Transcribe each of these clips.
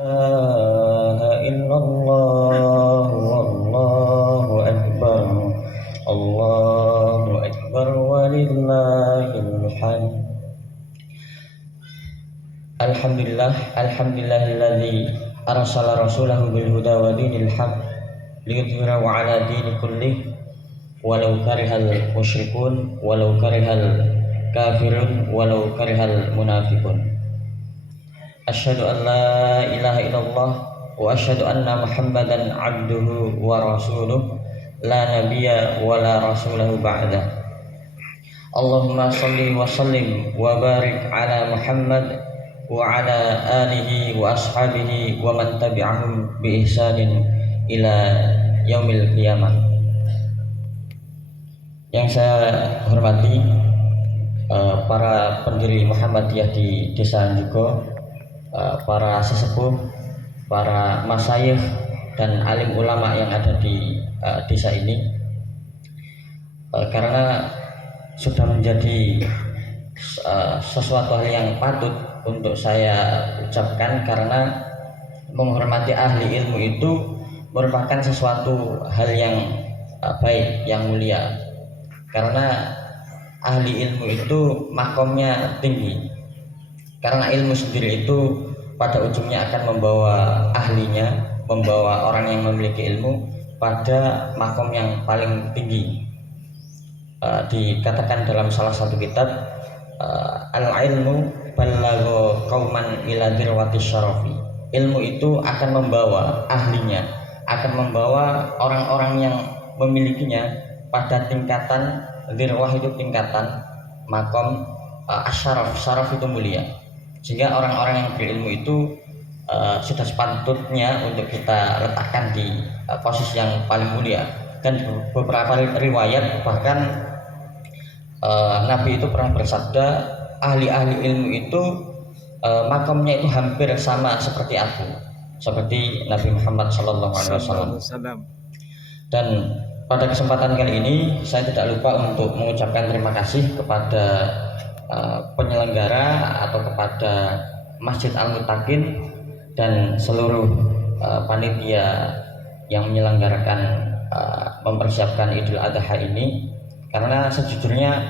ilaha illallah wallahu akbar Allahu akbar walillahil hamd. Alhamdulillahilladzi arsala rasulahu bil huda wa dinil haq liyudhhirahu ala dini kullih walau karihal musyrikun walau karihal kafirun walau karihal munafiqun. Asyhadu an la ilaha illallah wa asyhadu anna Muhammadan abduhu wa rasuluh la nabiyya wa la rasulahu ba'dah. Allahumma shalli wa sallim wa barik ala Muhammad wa ala alihi wa ashabihi wa man tabi'ahum bi ihsanin ila yaumil qiyamah. Yang saya hormati para pendiri Muhammadiyah di Desa Anjugo, para sesepuh, para masyayikh dan alim ulama yang ada di desa ini, karena sudah menjadi sesuatu hal yang patut untuk saya ucapkan, karena menghormati ahli ilmu itu merupakan sesuatu hal yang baik, yang mulia, karena ahli ilmu itu makomnya tinggi. Karena ilmu sendiri itu pada ujungnya akan membawa ahlinya, membawa orang yang memiliki ilmu pada makom yang paling tinggi. Dikatakan dalam salah satu kitab, al-ilmu balagha qauman ila dirwati syarafi. Ilmu itu akan membawa ahlinya, akan membawa orang-orang yang memilikinya pada tingkatan dirwah, itu tingkatan makom, asyaraf, syaraf itu mulia. Sehingga orang-orang yang berilmu itu sudah sepatutnya untuk kita letakkan di posisi yang paling mulia. Dan beberapa riwayat bahkan Nabi itu pernah bersabda, ahli-ahli ilmu itu makamnya itu hampir sama seperti aku, seperti Nabi Muhammad SAW. Dan pada kesempatan kali ini saya tidak lupa untuk mengucapkan terima kasih kepada penyelenggara atau kepada Masjid Al-Muttaqin dan seluruh panitia yang menyelenggarakan mempersiapkan Idul Adha ini, karena sejujurnya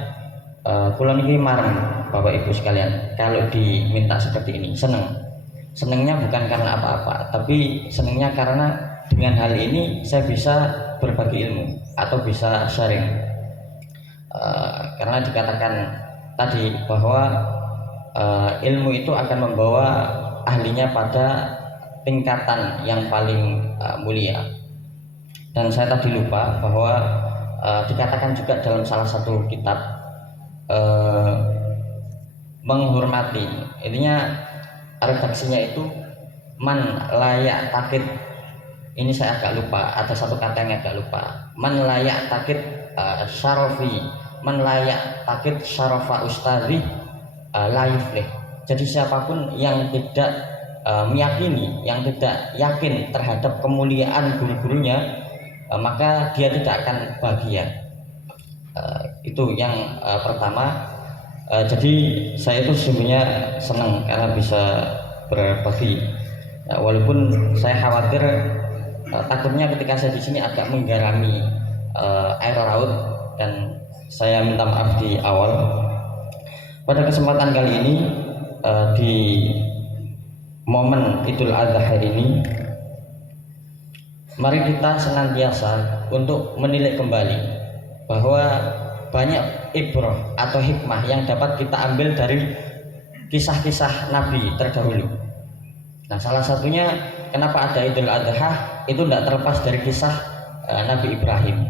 kula niki marem Bapak Ibu sekalian kalau diminta seperti ini. Senengnya bukan karena apa-apa, tapi senengnya karena dengan hal ini saya bisa berbagi ilmu atau bisa sharing, karena dikatakan tadi bahwa ilmu itu akan membawa ahlinya pada tingkatan yang paling mulia. Dan saya tadi lupa bahwa dikatakan juga dalam salah satu kitab, menghormati, intinya redaksinya itu man layak takid. Ini saya agak lupa, ada satu kata yang agak lupa. Man layak takid syarafi, man layak takid syarafa ustadzi la yuflih. Jadi siapapun yang tidak meyakini, yang tidak yakin terhadap kemuliaan guru-gurunya, maka dia tidak akan bahagia. Itu yang pertama. Jadi saya itu sesungguhnya senang karena bisa berbagi, walaupun saya khawatir takutnya ketika saya di sini agak menggarami air laut, dan saya minta maaf di awal. Pada kesempatan kali ini, di momen Idul Adha ini, mari kita senantiasa untuk menilik kembali bahwa banyak ibrah atau hikmah yang dapat kita ambil dari kisah-kisah Nabi terdahulu. Nah, salah satunya kenapa ada Idul Adha itu tidak terlepas dari kisah Nabi Ibrahim.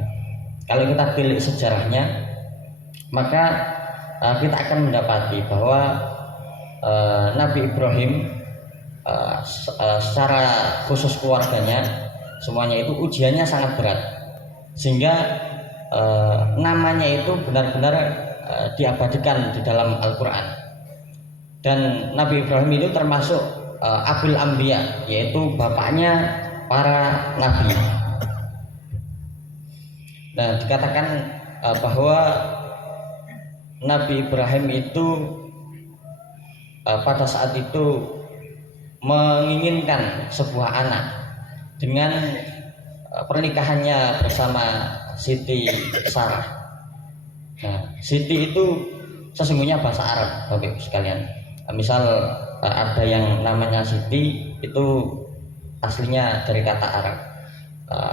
Kalau kita tilik sejarahnya, maka kita akan mendapati bahwa Nabi Ibrahim secara khusus keluarganya, semuanya itu ujiannya sangat berat, sehingga namanya itu benar-benar diabadikan di dalam Al-Quran. Dan Nabi Ibrahim itu termasuk Abul Anbiya, yaitu bapaknya para nabi. Nah, dikatakan bahwa Nabi Ibrahim itu pada saat itu menginginkan sebuah anak dengan pernikahannya bersama Siti Sarah. Nah, Siti itu sesungguhnya bahasa Arab, Bapak Ibu sekalian. Misal ada yang namanya Siti itu aslinya dari kata Arab.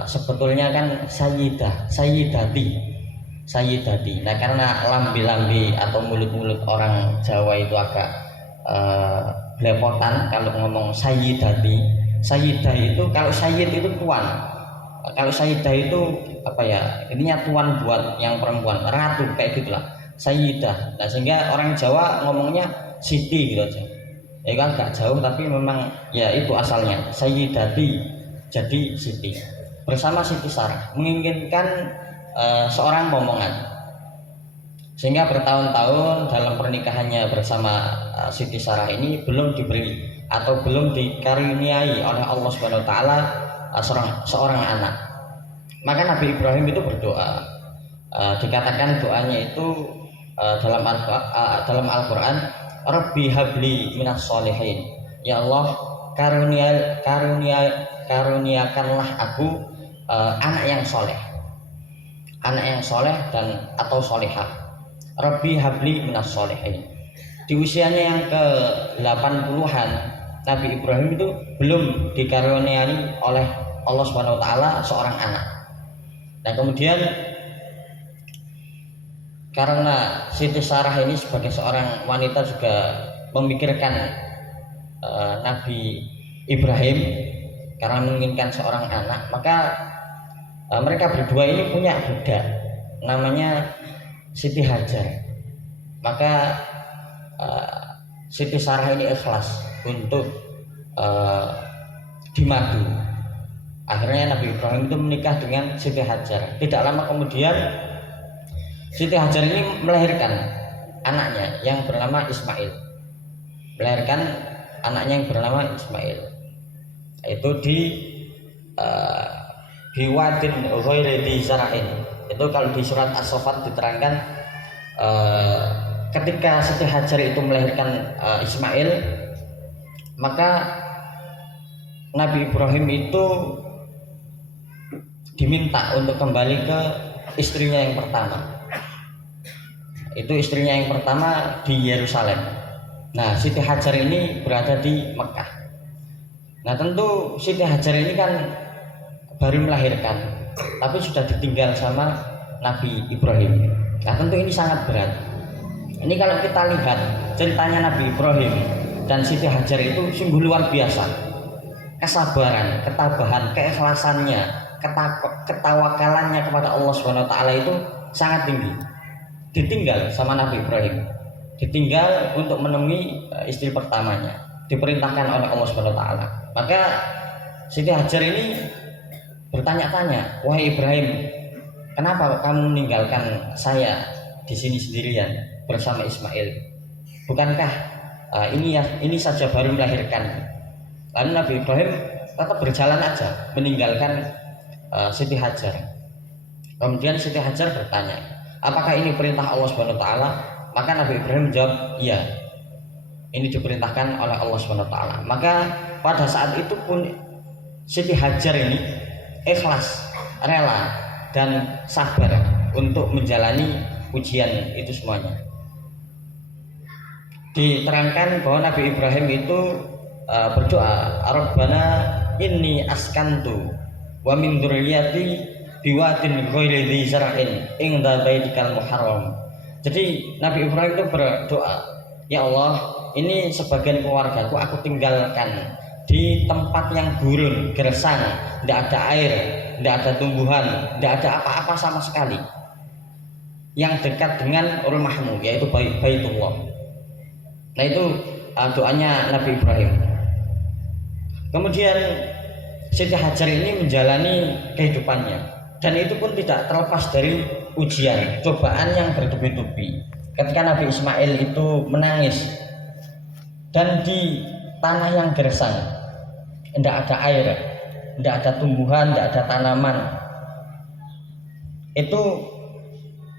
Sebetulnya kan Sayyidati. Nah, karena lambi-lambi atau mulut-mulut orang Jawa itu agak belepotan kalau ngomong Sayyidati. Sayyidah itu, kalau Sayyid itu tuan. Kalau Sayyidah itu apa ya? Intinya tuan buat yang perempuan, ratu kayak gitulah. Sayyidah. Nah, sehingga orang Jawa ngomongnya Siti gitu aja. Ya kan gak jauh, tapi memang ya itu asalnya Sayyidati, jadi Siti. Bersama Siti Sarah menginginkan seorang momongan, sehingga bertahun-tahun dalam pernikahannya bersama Siti Sarah ini belum diberi atau belum dikaruniai oleh Allah Subhanahu wa taala seorang anak. Maka Nabi Ibrahim itu berdoa, dikatakan doanya itu dalam Al-Qur'an, Rabbi habli minas sholihin. Ya Allah, karuniakanlah aku anak yang soleh dan atau solehah. Rabbi habli minas sholihin. Di usianya yang ke 80-an, Nabi Ibrahim itu belum dikaruniai oleh Allah Subhanahu wa taala seorang anak. Nah, kemudian karena Siti Sarah ini sebagai seorang wanita juga memikirkan Nabi Ibrahim karena menginginkan seorang anak, maka mereka berdua ini punya budak namanya Siti Hajar. Maka Siti Sarah ini ikhlas untuk dimadu. Akhirnya Nabi Ibrahim itu menikah dengan Siti Hajar. Tidak lama kemudian Siti Hajar ini melahirkan anaknya yang bernama Ismail. Itu di biwadin ghairi dzi zar'in. Itu kalau di surat As-Saffat diterangkan ketika Siti Hajar itu melahirkan Ismail, maka Nabi Ibrahim itu diminta untuk kembali ke istrinya yang pertama. Itu istrinya yang pertama di Yerusalem. Nah, Siti Hajar ini berada di Mekah. Nah, tentu Siti Hajar ini kan baru melahirkan, tapi sudah ditinggal sama Nabi Ibrahim. Nah, tentu ini sangat berat. Ini kalau kita lihat ceritanya Nabi Ibrahim dan Siti Hajar itu sungguh luar biasa. Kesabaran, ketabahan, keikhlasannya, ketawakalannya kepada Allah Subhanahu wa taala itu sangat tinggi. Ditinggal sama Nabi Ibrahim, ditinggal untuk menemui istri pertamanya, diperintahkan oleh Allah Subhanahu wa taala. Maka Siti Hajar ini bertanya-tanya, "Wahai Ibrahim, kenapa kamu meninggalkan saya di sini sendirian bersama Ismail? Bukankah ini saja baru melahirkan?" Lalu Nabi Ibrahim tetap berjalan aja meninggalkan Siti Hajar. Kemudian Siti Hajar bertanya, "Apakah ini perintah Allah Subhanahu wa taala?" Maka Nabi Ibrahim menjawab, "Iya. Ini diperintahkan oleh Allah Subhanahu wa taala." Maka pada saat itu pun Siti Hajar ini ikhlas, rela dan sabar untuk menjalani ujian itu semuanya. Diterangkan bahwa Nabi Ibrahim itu berdoa, Rabbana inni askantu wa min dzurriyyati biwadin ghairi dzi zar'in inda baitikal muharram. Jadi Nabi Ibrahim itu berdoa, "Ya Allah, ini sebagian keluargaku aku tinggalkan di tempat yang gurun, gersang, tidak ada air, tidak ada tumbuhan, tidak ada apa-apa sama sekali, yang dekat dengan rumahmu, yaitu Baitullah." Nah, itu doanya Nabi Ibrahim. Kemudian Siti Hajar ini menjalani kehidupannya, dan itu pun tidak terlepas dari ujian, cobaan yang bertubi-tubi. Ketika Nabi Ismail itu menangis dan di tanah yang gersang, tidak ada air, tidak ada tumbuhan, tidak ada tanaman, itu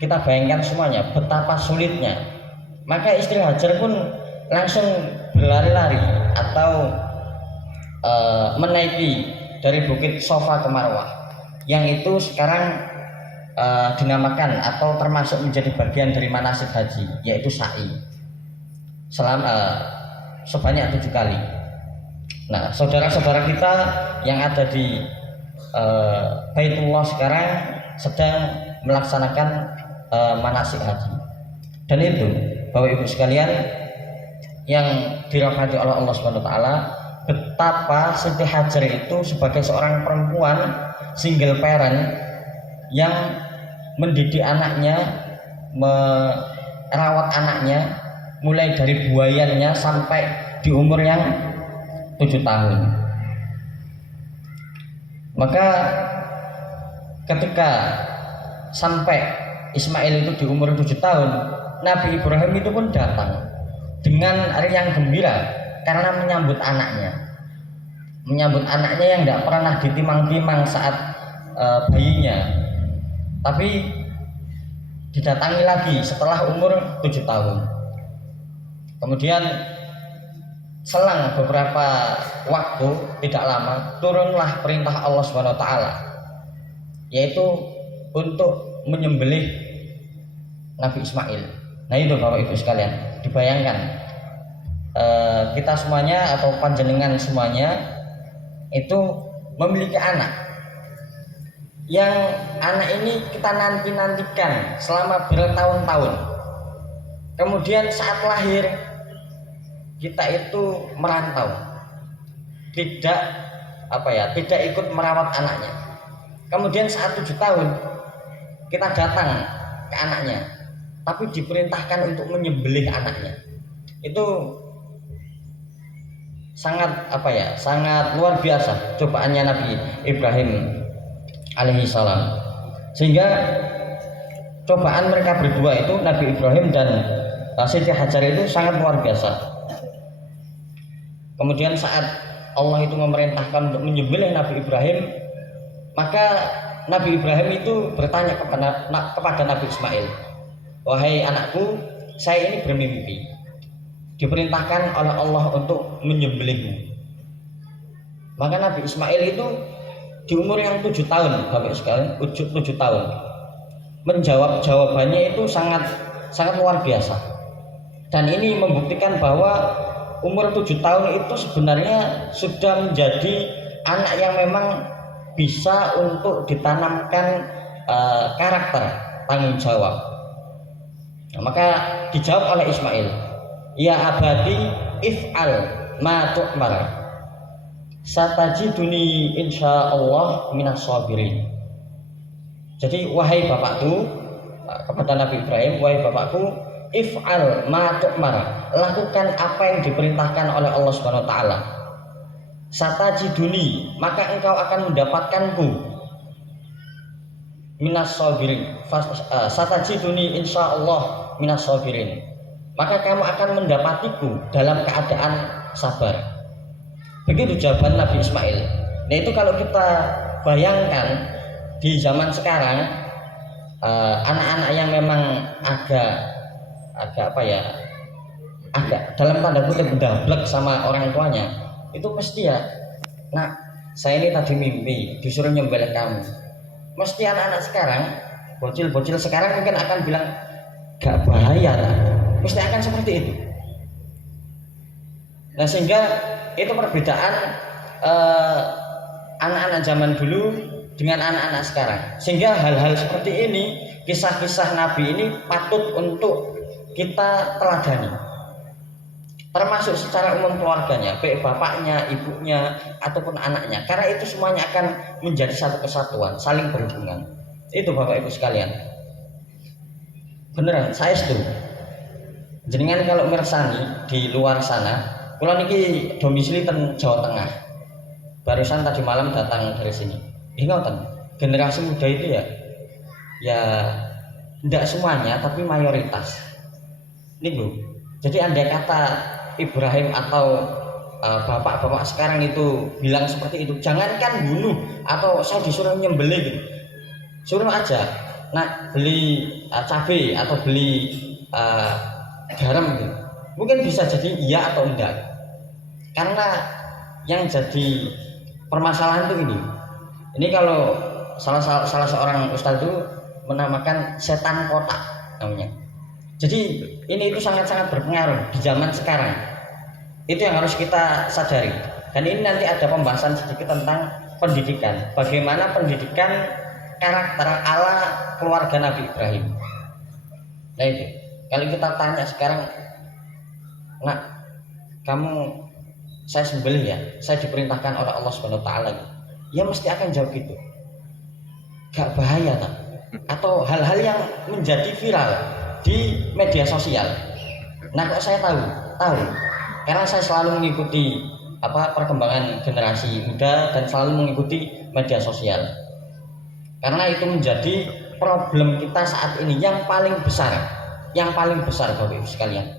kita bayangkan semuanya betapa sulitnya. Maka istri Hajar pun langsung berlari-lari atau menaiki dari bukit Safa ke Marwah, yang itu sekarang dinamakan atau termasuk menjadi bagian dari manasik haji, yaitu sa'i sebanyak 7 kali. Nah, saudara-saudara kita yang ada di Baitullah sekarang sedang melaksanakan manasik haji. Dan itu Bapak Ibu sekalian yang dirahmati oleh Allah Subhanahu wa taala, betapa Siti Hajar itu sebagai seorang perempuan single parent yang mendidik anaknya, merawat anaknya mulai dari buayannya sampai di umur yang 7 tahun. Maka ketika sampai Ismail itu di umur 7 tahun, Nabi Ibrahim itu pun datang dengan riang gembira karena menyambut anaknya yang tidak pernah ditimang-timang saat bayinya, tapi didatangi lagi setelah umur 7 tahun. Kemudian selang beberapa waktu tidak lama, turunlah perintah Allah Subhanahu wa taala, yaitu untuk menyembelih Nabi Ismail. Nah itu Bapak Ibu sekalian, dibayangkan kita semuanya atau panjenengan semuanya itu memiliki anak, yang anak ini kita nantikan selama bertahun-tahun. Kemudian saat lahir kita itu merantau, tidak ikut merawat anaknya. Kemudian saat 7 tahun kita datang ke anaknya, tapi diperintahkan untuk menyembelih anaknya. Itu sangat sangat luar biasa cobaannya Nabi Ibrahim alaihi salam, sehingga cobaan mereka berdua itu, Nabi Ibrahim dan Siti Hajar, itu sangat luar biasa. Kemudian saat Allah itu memerintahkan untuk menyembelih Nabi Ibrahim, maka Nabi Ibrahim itu bertanya kepada Nabi Ismail, "Wahai anakku, saya ini bermimpi, diperintahkan oleh Allah untuk menyembelihmu." Maka Nabi Ismail itu di umur yang 7 tahun, Bapak sekalian, 7 tahun, menjawab jawabannya itu sangat luar biasa. Dan ini membuktikan bahwa umur 7 tahun itu sebenarnya sudah menjadi anak yang memang bisa untuk ditanamkan karakter tanggung jawab. Nah, maka dijawab oleh Ismail, "Ya abadi, if'al ma tu'mar, satajiduni insyaallah minas sabirin." Jadi wahai bapakku, kepada Nabi Ibrahim, "Wahai bapakku, if'al ma tu'mar, lakukan apa yang diperintahkan oleh Allah Subhanahu wa taala. Satajiduni, maka engkau akan mendapatkanku, minas sabirin, satajiduni insyaallah minas sabirin, maka kamu akan mendapatiku dalam keadaan sabar." Begitu jawaban Nabi Ismail. Nah itu kalau kita bayangkan di zaman sekarang, anak-anak yang memang agak dalam tanda kutip dablek sama orang tuanya, itu mesti ya, "Nak, saya ini tadi mimpi disuruh nyembelih kamu." Mesti anak-anak sekarang, bocil-bocil sekarang mungkin akan bilang, "Gak bahaya tak?" Mesti akan seperti itu. Nah sehingga itu perbedaan anak-anak zaman dulu dengan anak-anak sekarang, sehingga hal-hal seperti ini, kisah-kisah Nabi ini patut untuk kita teladani, termasuk secara umum keluarganya, baik bapaknya, ibunya, ataupun anaknya, karena itu semuanya akan menjadi satu kesatuan, saling berhubungan. Itu Bapak Ibu sekalian, beneran saya setuju. Jenengan kalau mirsani di luar sana, kula niki domisili teng Jawa Tengah, barusan tadi malam datang dari sini. Ngoten, generasi muda itu ya tidak semuanya tapi mayoritas ini Bu. Jadi andai kata Ibrahim atau bapak-bapak sekarang itu bilang seperti itu, jangankan bunuh atau saya disuruh nyembelih gitu, suruh aja, "Nah, beli cabai atau beli garam gitu," mungkin bisa jadi iya atau enggak. Karena yang jadi permasalahan itu ini. Ini kalau salah seorang ustadz itu menamakan setan kotak namanya. Jadi ini itu sangat-sangat berpengaruh di zaman sekarang. Itu yang harus kita sadari. Dan ini nanti ada pembahasan sedikit tentang pendidikan. Bagaimana pendidikan karakter ala keluarga Nabi Ibrahim. Nah itu, kalau kita tanya sekarang, nak, kamu saya sembelih ya, saya diperintahkan oleh Allah Subhanahu wa taala. Ya mesti akan jawab gitu. Gak bahaya tak? Atau hal-hal yang menjadi viral di media sosial. Nah kok saya tahu? Karena saya selalu mengikuti perkembangan generasi muda dan selalu mengikuti media sosial. Karena itu menjadi problem kita saat ini yang paling besar Bapak Ibu sekalian.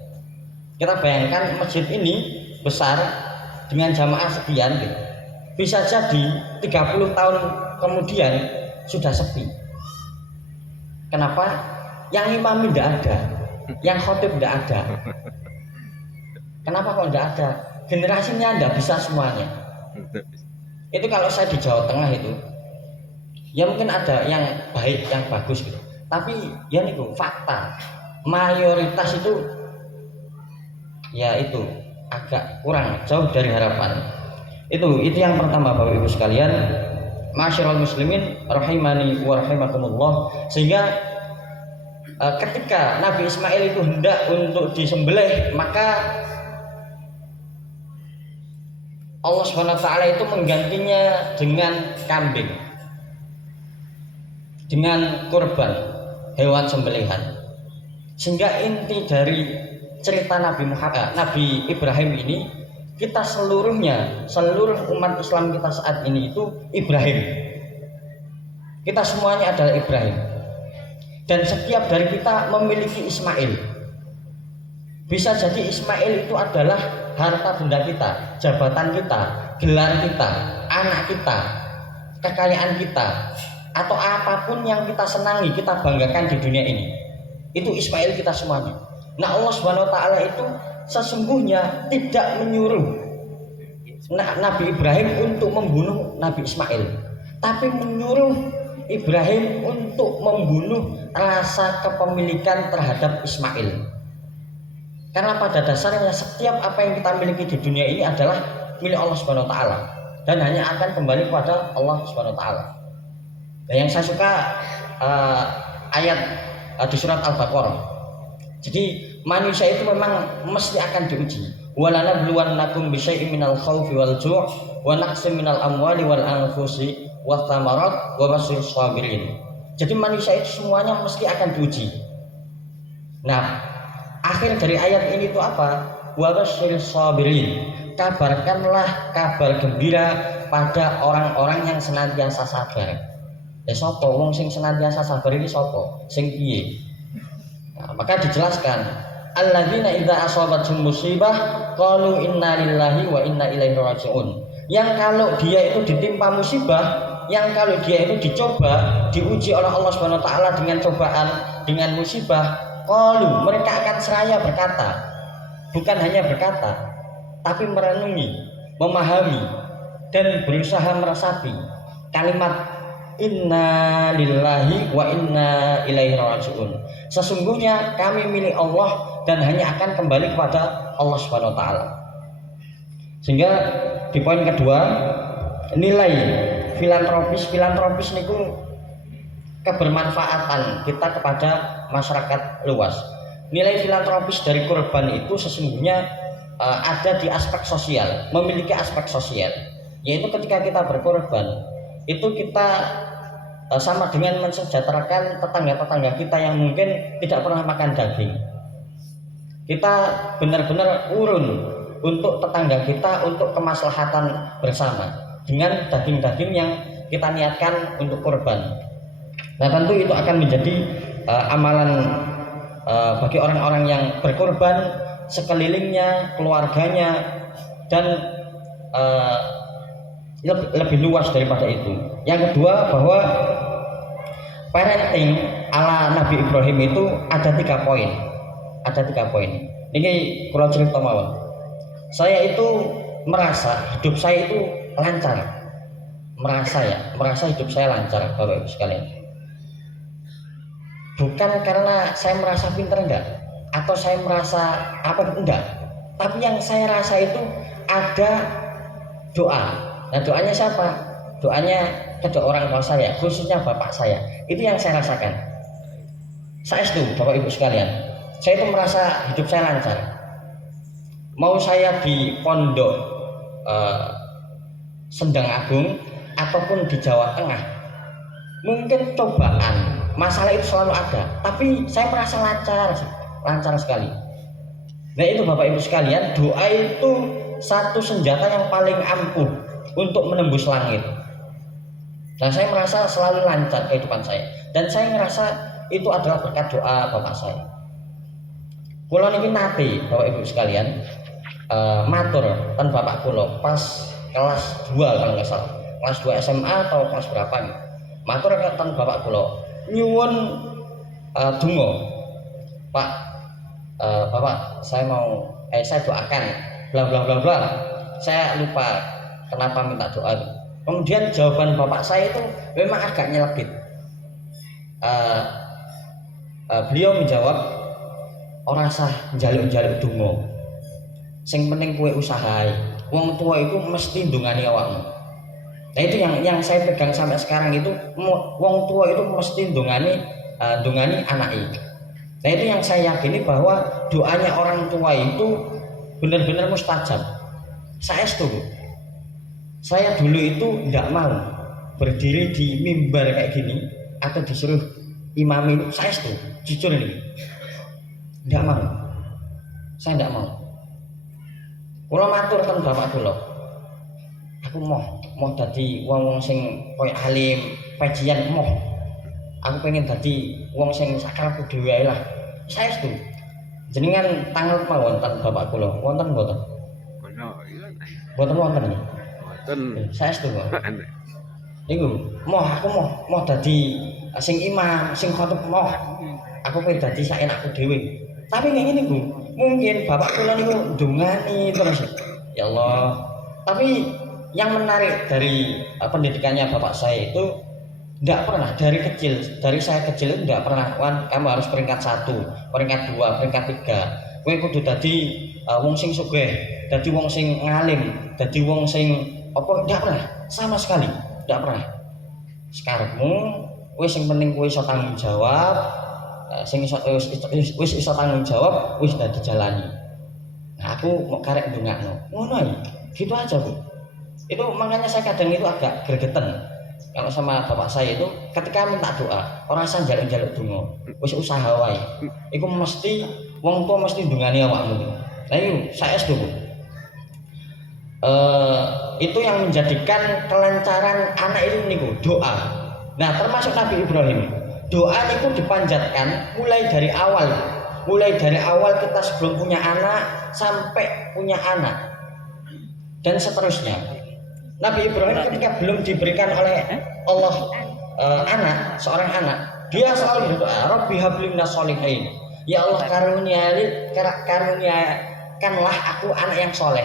Kita bayangkan masjid ini besar dengan jamaah sekian gitu. Bisa jadi 30 tahun kemudian sudah sepi. Kenapa? Yang imam tidak ada, yang khotib tidak ada. Kenapa kok tidak ada? Generasinya tidak bisa semuanya. Itu kalau saya di Jawa Tengah itu, ya mungkin ada yang baik, yang bagus gitu. Tapi ya niku fakta, mayoritas itu ya itu agak kurang, jauh dari harapan. Itu yang pertama Bapak Ibu sekalian, masyarul muslimin rahimani wa rahimakumullah. Sehingga ketika Nabi Ismail itu hendak untuk disembelih, maka Allah SWT itu menggantinya dengan kambing, dengan kurban, hewan sembelihan. Sehingga inti dari cerita Nabi Ibrahim ini, kita seluruh umat Islam kita saat ini itu Ibrahim. Kita semuanya adalah Ibrahim. Dan setiap dari kita memiliki Ismail. Bisa jadi Ismail itu adalah harta benda kita, jabatan kita, gelar kita, anak kita, kekayaan kita, atau apapun yang kita senangi, kita banggakan di dunia ini. Itu Ismail kita semuanya. Nah Allah Subhanahu wa taala itu sesungguhnya tidak menyuruh Nabi Ibrahim untuk membunuh Nabi Ismail, tapi menyuruh Ibrahim untuk membunuh rasa kepemilikan terhadap Ismail. Karena pada dasarnya setiap apa yang kita miliki di dunia ini adalah milik Allah Subhanahu wa taala dan hanya akan kembali kepada Allah Subhanahu wa taala. Nah, yang saya suka ayat di surat Al-Baqarah. Jadi manusia itu memang mesti akan diuji. Walanabluwannakum bisyai'in minal khaufi wal ju' wa naqsin minal amwali wal anfusi wath thamarat wa basyirus sabirin. Jadi manusia itu semuanya mesti akan diuji. Nah, akhir dari ayat ini itu apa? Wa basyirus sabirin. Kabarkanlah kabar gembira pada orang-orang yang senantiasa sabar. Sapa wong sing senantiasa sabar iki sapa? Sing piye? Nah, maka dijelaskan alladzina idza asabathum musibah qalu inna lillahi wa inna ilaihi raji'un. Yang kalau dia itu ditimpa musibah, yang kalau dia itu dicoba, diuji oleh Allah Subhanahu wa taala dengan cobaan, dengan musibah, qalu, mereka akan seraya berkata, bukan hanya berkata, tapi merenungi, memahami dan berusaha meresapi kalimat inna lillahi wa inna ilaihi raji'un. Sesungguhnya kami milik Allah dan hanya akan kembali kepada Allah Subhanahu wa taala. Sehingga di poin kedua, nilai filantropis niku kebermanfaatan kita kepada masyarakat luas. Nilai filantropis dari kurban itu sesungguhnya ada di aspek sosial, memiliki aspek sosial, yaitu ketika kita berkorban itu kita sama dengan mensejahterakan tetangga-tetangga kita yang mungkin tidak pernah makan daging. Kita benar-benar urun untuk tetangga kita, untuk kemaslahatan bersama dengan daging-daging yang kita niatkan untuk korban. Nah tentu itu akan menjadi amalan bagi orang-orang yang berkorban, sekelilingnya, keluarganya, dan lebih luas daripada itu. Yang kedua, bahwa parenting ala Nabi Ibrahim itu ada 3 poin. Ini kalau cerita mawon. Saya itu merasa hidup saya itu lancar, merasa hidup saya lancar Bapak Ibu sekalian. Bukan karena saya merasa pintar enggak, atau saya merasa apa enggak, tapi yang saya rasa itu ada doa. Nah doanya siapa? Doanya kedua orang tua saya, khususnya bapak saya. Itu yang saya rasakan. Saya itu Bapak Ibu sekalian, saya itu merasa hidup saya lancar. Mau saya di pondok Sendang Agung ataupun di Jawa Tengah, mungkin cobaan masalah itu selalu ada, tapi saya merasa lancar sekali. Nah itu Bapak Ibu sekalian, doa itu satu senjata yang paling ampuh untuk menembus langit. Nah saya merasa selalu lancar kehidupan saya, dan saya merasa itu adalah berkat doa bapak saya. Kula niki nate Bapak Ibu sekalian matur ten bapak kula pas kelas 2 kalau nggak salah, kelas 2 SMA atau kelas berapa nih. Matur ten bapak kula nyuwun donga. Pak, Bapak saya mau saya doakan bla bla bla bla. Saya lupa kenapa minta doa. Kemudian jawaban bapak saya itu memang agak nyelekit. Beliau menjawab, ora sah njaluk-njaluk donga. Sing penting kowe usahai. Wong tua itu mesti ndongani awakmu. Nah itu yang saya pegang sampai sekarang itu, wong tua itu mesti ndongani anaknya. Nah itu yang saya yakini bahwa doanya orang tua itu benar-benar mustajab. Saya setuju. Saya dulu itu tidak mau berdiri di mimbar kayak gini atau disuruh imamin. Saya setuju, jujur ini, tidak mau. Saya tidak mau. Kalau matur kan bapak kula, aku mau dadi wong sing koyo alim, kajian mau. Aku pengen dadi wong sing sakarepku dhewe lah. Saya setuju. Jenengan tanggal mawon wonten bapak kula, wonten mboten? Mboten wonten nggih. Mboten. Saya setuju. Iku, aku mau dadi sing imam, sing khatib mau. Aku pengen dadi saenakku dhewe. Tapi ngene niku, mungkin bapak kula niku ndongani terus. Ya Allah. Tapi yang menarik dari pendidikannya bapak saya itu tidak pernah dari saya kecil itu tidak pernah, Wan, kamu harus peringkat 1, peringkat 2, peringkat 3. Kowe kudu dadi wong sing sugih, dadi wong sing ngalim, dadi wong sing apa, tidak pernah, sama sekali tidak pernah. Sekarangmu wis sing penting kowe iso tanggung jawab, sing wis iso tanggung jawab wis dadi jalani. Nah aku mau karek ndongakno ngono ae, gitu aja Bu. Itu makanya saya kadang itu agak gregetan kalau sama bapak saya itu ketika minta doa, orang asal njaluk-njaluk donga, wis usaha wae. Iku mesti wong tua mesti ndongani awakmu. Nah itu saya setuju. Itu yang menjadikan kelancaran anak itu niku doa. Nah termasuk Nabi Ibrahim, doa niku dipanjatkan mulai dari awal kita sebelum punya anak sampai punya anak dan seterusnya. Nabi Ibrahim ketika belum diberikan oleh Allah seorang anak, dia selalu berdoa, Rabbi habli minas sholihin. Ya Allah karuniakanlah aku anak yang soleh.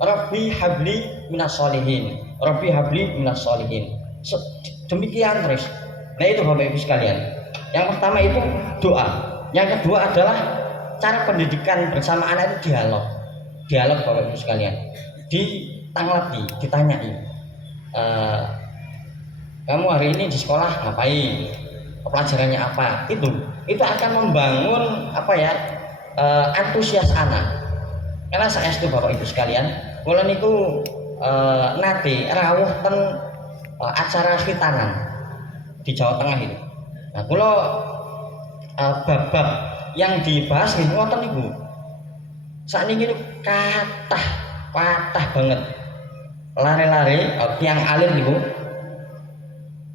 Rabbi habli minas sholihin. Rabbi habli minas sholihin. Demikian terus. Nah itu Bapak Ibu sekalian. Yang pertama itu doa. Yang kedua adalah cara pendidikan bersama anak itu dialog Bapak Ibu sekalian. Ditanyai, kamu hari ini di sekolah ngapain, pelajarannya apa, itu akan membangun antusias anak. Karena saya itu Bapak Ibu sekalian, kula niku nate rawuh ten acara khitanan di Jawa Tengah itu. Nah kula bab-bab yang dibahas nggih ngoten niku. Sakniki kathah banget. Lare-lare yang alim niku.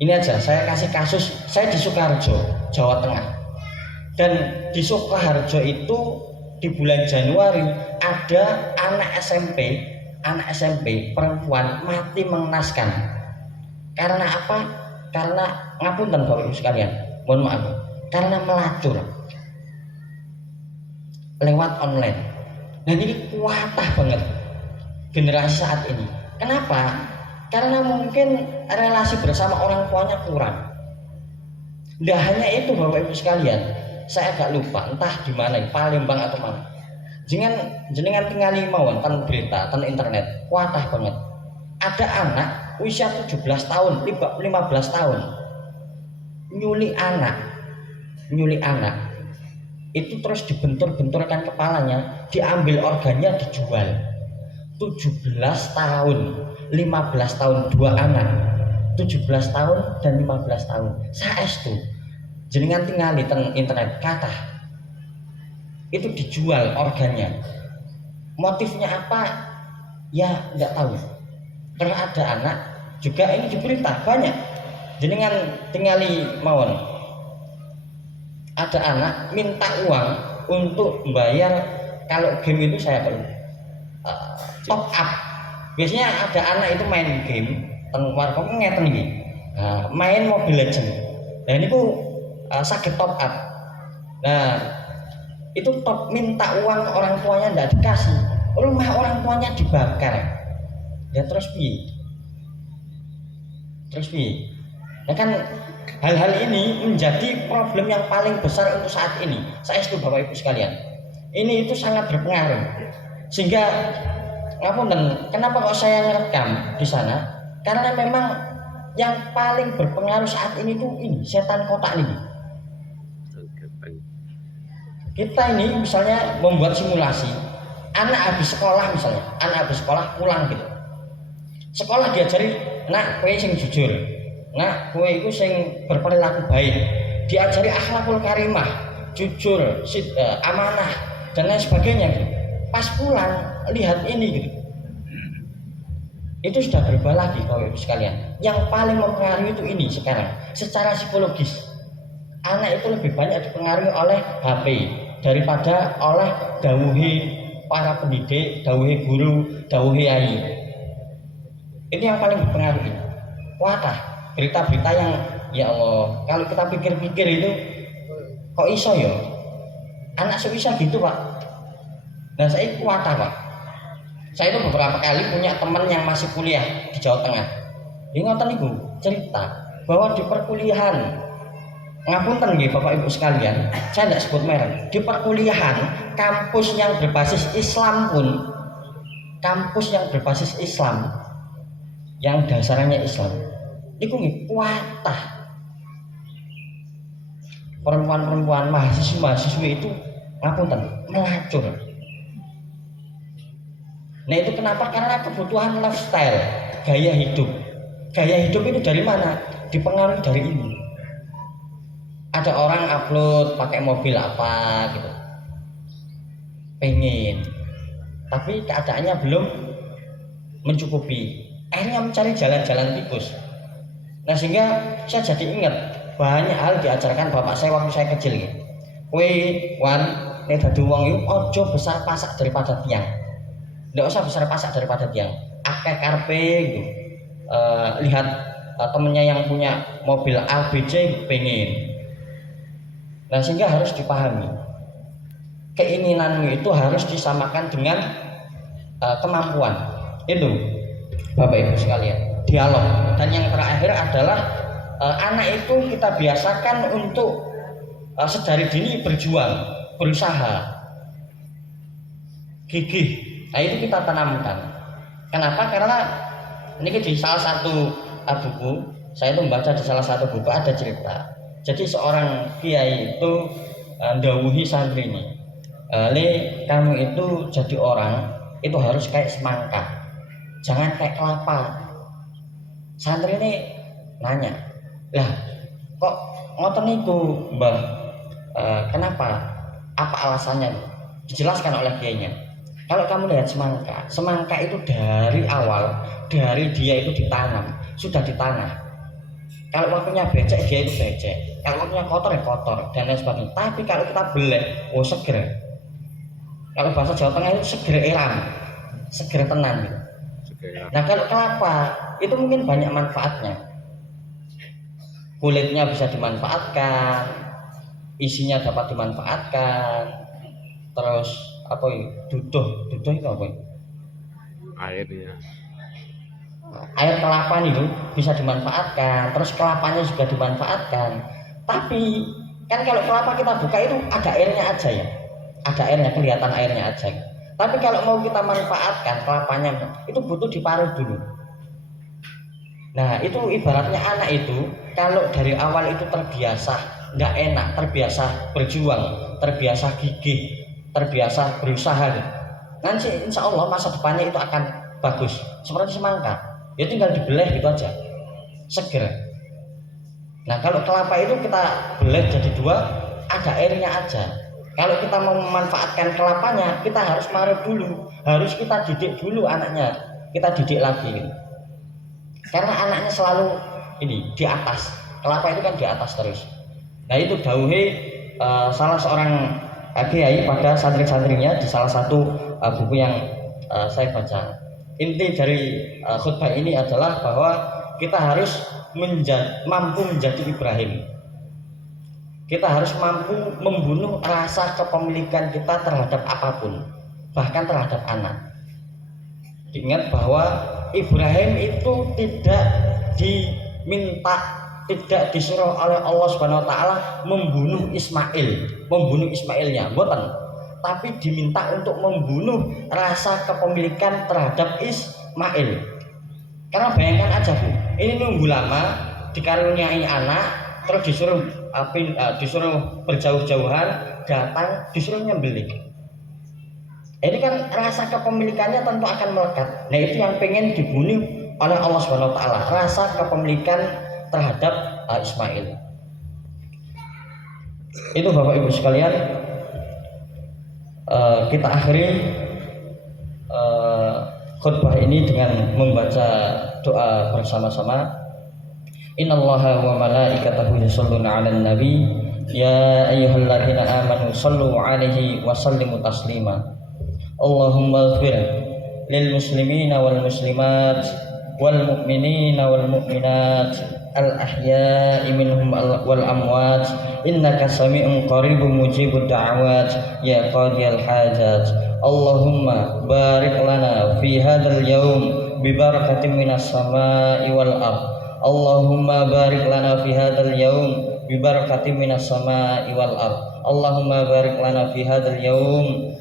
Ini aja saya kasih kasus, saya di Sukoharjo, Jawa Tengah. Dan di Sukoharjo itu di bulan Januari ada anak SMP perempuan mati mengenaskan. Karena apa? Karena ngapunten Bapak Ibu sekalian, mohon maaf, karena melacur lewat online. Nah ini kuatah banget. generasi saat ini. Kenapa? Karena mungkin relasi bersama orang tuanya kurang. Tidak hanya itu Bapak Ibu sekalian, saya agak lupa entah di mana, Palembang atau mana. Jenengan tinggali mawon tan berita, tan internet, kuatah banget. Ada anak usia 17 tahun, 15 tahun. Nyuli anak. Itu terus dibentur-benturkan kepalanya, diambil organnya, dijual. 17 tahun, 15 tahun, dua anak. 17 tahun dan 15 tahun. Saestu. Jenengan tinggali ten internet kata itu dijual organnya. Motifnya apa? Ya enggak tahu. Karena ada anak juga ini diberita banyak. Jenengan tinggali mawon. Ada anak minta uang untuk membayar kalau game itu saya perlu top up. Biasanya ada anak itu main game, warkop ngeten iki. Main Mobile Legends. Nah ini sakit top up. Nah itu minta uang orang tuanya tidak dikasih, rumah orang tuanya dibakar. Ya terus piye? Ya kan hal-hal ini menjadi problem yang paling besar untuk saat ini. Saya setuju Bapak Ibu sekalian. Ini itu sangat berpengaruh. Sehingga kenapa kok saya ngerekam di sana? Karena memang yang paling berpengaruh saat ini tuh ini setan kotak ini. Kita ini misalnya membuat simulasi, anak habis sekolah misalnya, pulang gitu. Sekolah diajari, nak kowe sing jujur, nak kowe iku sing berperilaku baik, diajari akhlakul karimah, jujur, amanah dan lain sebagainya gitu. Pas pulang lihat ini gitu. Itu sudah berubah lagi Bapak Ibu sekalian. Yang paling mempengaruhi itu ini sekarang, secara psikologis. Anak itu lebih banyak dipengaruhi oleh HP daripada oleh dawuhi para pendidik, dawuhi guru, dawuhi yai. Ini yang paling berpengaruh. Wah, berita-berita yang ya Allah, kalau kita pikir-pikir itu kok iso ya? Anak bisa gitu Pak. Dan saya kuatah Pak. Saya itu beberapa kali punya teman yang masih kuliah di Jawa Tengah. Dia ngoten niku cerita bahwa di perkuliahan, ngapunten nggih Bapak Ibu sekalian, saya tidak sebut merek. Di perkuliahan, kampus yang berbasis Islam pun, yang dasarnya Islam, niku nggih kuatah. Perempuan-perempuan mahasiswi itu ngapunten melacur. Nah itu kenapa? Karena kebutuhan lifestyle, gaya hidup. Gaya hidup itu dari mana? Dipengaruhi dari ini. Ada orang upload pakai mobil apa gitu, pengen, tapi keadaannya belum mencukupi. Akhirnya mencari jalan-jalan tikus. Nah sehingga saya jadi ingat banyak hal diajarkan bapak saya waktu saya kecil gitu. Nek dadi wong iku aja besar pasak daripada tiang. Nggak usah besar pasak daripada tiang. Akeh karepe gitu. Lihat temennya yang punya mobil ABC pengen. Nah sehingga harus dipahami keinginanmu itu harus disamakan dengan kemampuan. Itu Bapak Ibu sekalian, dialog. Dan yang terakhir adalah anak itu kita biasakan untuk sedari dini berjuang, berusaha, gigih. Nah itu kita tanamkan. Kenapa? Karena ini di salah satu buku, saya itu membaca di salah satu buku ada cerita. Jadi seorang kiai itu ndawuhi santri ini, kamu itu jadi orang itu harus kayak semangka, jangan kayak kelapa. Santri ini nanya, lah kok ngoten niku Mbah, kenapa? Apa alasannya? Dijelaskan oleh kiainya. Kalau kamu lihat semangka itu dari awal, dari dia itu ditanam, sudah ditanam. Kalau waktunya becek dia itu becek, kalau waktunya kotor ya kotor dan lain sebagainya. Tapi kalau kita belek, seger. Kalau bahasa Jawa Tengah itu seger eram, seger tenan gitu. Nah kalau kelapa itu mungkin banyak manfaatnya. Kulitnya bisa dimanfaatkan, isinya dapat dimanfaatkan, terus duduh itu apa? airnya. Air kelapa nih bisa dimanfaatkan, terus kelapanya juga dimanfaatkan. Tapi kan kalau kelapa kita buka itu ada airnya aja ya, ada airnya, kelihatan airnya aja. Tapi kalau mau kita manfaatkan kelapanya itu butuh diparut dulu. Nah itu ibaratnya anak itu kalau dari awal itu terbiasa nggak enak, terbiasa berjuang, terbiasa gigih, terbiasa berusaha gitu. Nanti insya Allah masa depannya itu akan bagus seperti semangka, ya tinggal dibeleh gitu aja, seger. Nah kalau kelapa itu kita beleh jadi dua, ada airnya aja. Kalau kita mau memanfaatkan kelapanya, kita harus marut dulu, harus kita didik dulu anaknya, kita didik lagi gitu. Karena anaknya selalu ini di atas, kelapa itu kan di atas terus. Nah itu dawuhe salah seorang kiai pada santri-santrinya di salah satu buku yang saya baca. Inti dari khutbah ini adalah bahwa kita harus mampu menjadi Ibrahim. Kita harus mampu membunuh rasa kepemilikan kita terhadap apapun, bahkan terhadap anak. Ingat bahwa Ibrahim itu tidak diminta, tidak disuruh oleh Allah Subhanahu wa taala membunuh Ismail, membunuh Ismailnya, bukan. Tapi diminta untuk membunuh rasa kepemilikan terhadap Ismail. Karena bayangkan aja Bu, ini nunggu lama dikaruniai anak, terus disuruh berjauh-jauhan datang, disuruh nyembelih. Ini kan rasa kepemilikannya tentu akan melekat. Nah itu yang pengen dibunuh oleh Allah Subhanahu wa taala, rasa kepemilikan terhadap Ismail. Itu Bapak Ibu sekalian, kita akhiri khutbah ini dengan membaca doa bersama-sama. Innallaha wa malaikatahu yusholluna 'alan nabi ya ayyuhalladzina amanu shallu 'alaihi wa sallimu taslima. Allahumma ighfir lil muslimina wal muslimat wal mu'minina wal mu'minat al ahya'i minhum wal amwat innaka sami'un qaribun mujibud da'awat ya qadiyal hajat. Allahumma barik lana fi hadzal yaum bi barakatin minas sama'i wal ardh. Allahumma barik lana fi hadzal yaum bi barakatin minas sama'i wal ardh. Allahumma barik lana fi hadzal yaum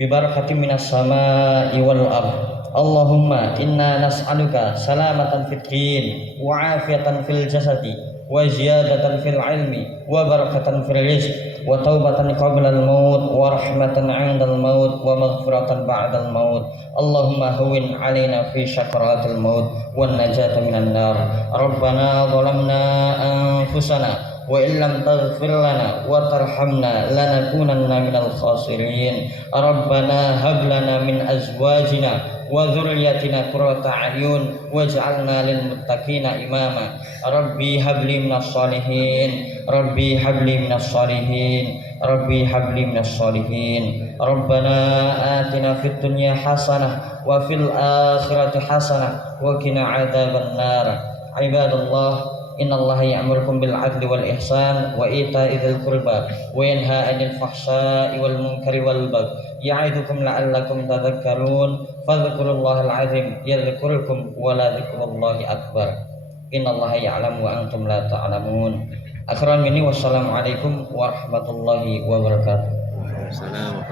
bibarakatin minas sama'i wal ardh. Allahumma inna nas'aluka salamatan fid din wa afiyatan fil jasadi wa ziyadatan fil ilmi wa barakatan fil rizq wa taubatan qabla al maut wa rahmatan 'inda al maut wa maghfiratan ba'da al maut. Allahumma hawwin 'alaina fi sakaratil maut wan najata minan nar. Rabbana zalamna anfusana wa illam taghfir lana wa tarhamna lanakunanna minal khasirin. Rabbana hab lana min azwajina wa dzurriyyatina qurrata a'yun waj'alna lil muttaqina imama. Rabbi habli minas solihin, Rabbi habli minas solihin, Rabbi habli minas solihin. Rabbana atina fid dunya hasanah wa fil akhirati hasanah wa qina adzabannar. Ibadallah, innallaha ya'murukum bil 'adli wal ihsan wa ita'i dzil qurba wa yanha 'anil fahsya'i wal munkari wal baghi ya'idukum la'allakum tadhakkarun. Fadhkurullahal 'azim yadhkurkum wa la dzikrullahi akbar. Innallaha ya'lamu wa antum la ta'lamun. Akhiran minni wassalamu alaikum warahmatullahi wabarakatuh.